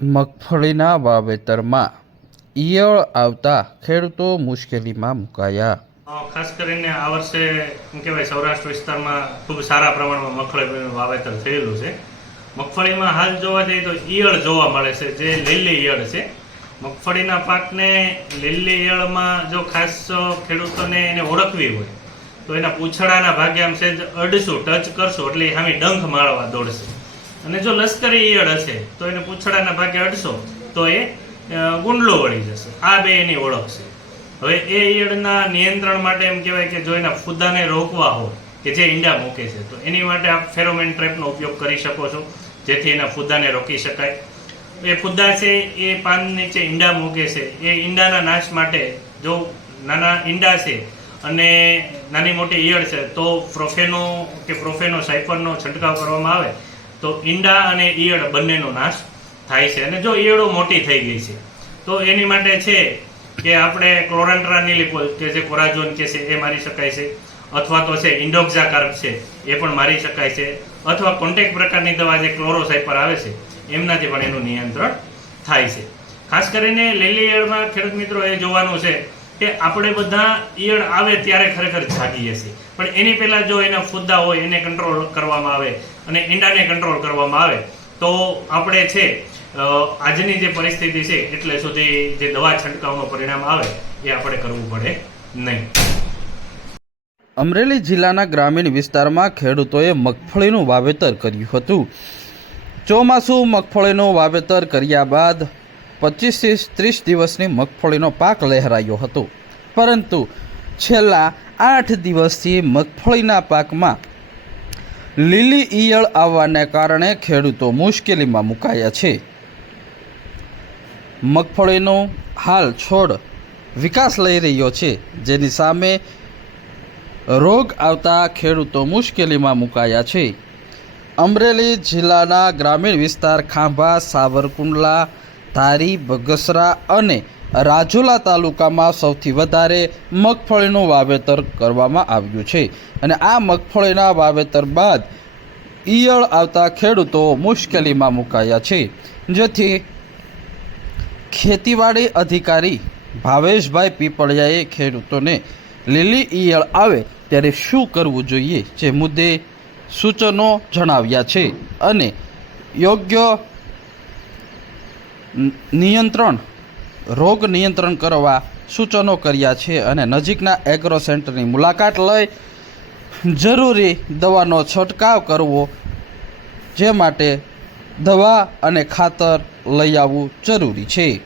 મગફળીના વાવેતરમાં ઈયળ આવતા ખેડૂતો મુશ્કેલીમાં મુકાયા। ખાસ કરીને આ વર્ષે એમ કહેવાય સૌરાષ્ટ્ર વિસ્તારમાં ખૂબ સારા પ્રમાણમાં મગફળીનું વાવેતર થયેલું છે। મગફળીમાં હાલ જોવા જઈએ તો ઈયળ જોવા મળે છે, જે લીલી ઈયળ છે। મગફળીના પાકને લીલી ઈયળમાં જો ખાસ ખેડૂતોને એને ઓળખવી હોય તો એના પૂંછડાના ભાગે આમ સેજ અડશું, ટચ કરશું એટલે સામે ડંખ મારવા દોડશે, અને જો લશ્કરી ઈયળ હશે તો એને પૂંછડાના ભાગે અડશો તો એ ગુંડલો વળી જશે। આ બે એની ઓળખ છે। હવે એ ઈયળના નિયંત્રણ માટે એમ કહેવાય કે જો એના ફૂદાને રોકવા હોય કે જે ઈંડા મૂકે છે તો એની માટે આપ ફેરોમેન ટ્રેપનો ઉપયોગ કરી શકો છો, જેથી એના ફૂદાને રોકી શકાય। એ ફૂદા છે એ પાન નીચે ઈંડા મૂકે છે, એ ઈંડાના નાશ માટે જો નાના ઈંડા છે અને નાની મોટી ઈયળ છે તો પ્રોફેનો સાયફરનો છંટકાવ કરવામાં આવે તો ઈંડા અને ઈયળ બંનેનો નાશ થાય છે। અને જો ઈયળો મોટી થઈ ગઈ છે તો એની માટે છે કે આપણે ક્લોરાન્ટ્રાનિલિપોલ કે જે કોરાઝોન કે છે એ મારી શકાય છે, અથવા તો છે ઇન્ડોક્ઝાકાર્બ છે એ પણ મારી શકાય છે, અથવા કોન્ટેક્ટ પ્રકારની દવા જે ક્લોરોસાઇપર આવે છે એમનાથી પણ એનું નિયંત્રણ થાય છે। ખાસ કરીને લીલી ઈયળમાં ખેડૂત મિત્રો એ જોવાનું છે કે આપણે બધા ઈયળ આવે ત્યારે ખરેખર જાગીએ છીએ, પણ એની પહેલાં જો એના ફૂદા હોય એને કંટ્રોલ કરવામાં આવે અને ઈંડાને કંટ્રોલ કરવામાં આવે તો આપણે છે આજની જે પરિસ્થિતિ છે એટલે સુધી જે દવા છંટકાવનું પરિણામ આવે એ આપણે કરવું પડે નહીં। અમરેલી જિલ્લાના ગ્રામીણ વિસ્તારમાં ખેડૂતોએ મગફળીનું વાવેતર કર્યું હતું। ચોમાસું મગફળીનું વાવેતર કર્યા બાદ 25 થી 30 દિવસની મગફળીનો પાક લહેરાયો હતો, પરંતુ છેલ્લા 8 દિવસથી મગફળીના પાકમાં લીલી ઈયળ આવવાને કારણે ખેડૂતો મુશ્કેલીમાં મુકાયા છે। મગફળીનો હાલ છોડ વિકાસ લઈ રહ્યો છે, જેની સામે રોગ આવતા ખેડૂતો મુશ્કેલીમાં મુકાયા છે। અમરેલી જિલ્લાના ગ્રામીણ વિસ્તાર ખાંભા, સાવરકુંડલા, ધારી, બગસરા અને રાજુલા તાલુકામાં સૌથી વધારે મગફળીનું વાવેતર કરવામાં આવ્યું છે, અને આ મગફળીના વાવેતર બાદ ઈયળ આવતા ખેડૂતો મુશ્કેલીમાં મુકાયા છે, જેથી ખેતીવાડી અધિકારી ભાવેશભાઈ પીપળિયાએ ખેડૂતોને લીલી ઈયળ આવે ત્યારે શું કરવું જોઈએ જે મુદ્દે સૂચનો જણાવ્યા છે અને યોગ્ય રોગ નિયંત્રણ કરવા સૂચનો કર્યા છે, અને નજીકના એગ્રો સેન્ટરની મુલાકાત લઈ જરૂરી દવાનો છંટકાવ કરવો, જે માટે દવા અને ખાતર લઈ આવવું જરૂરી છે।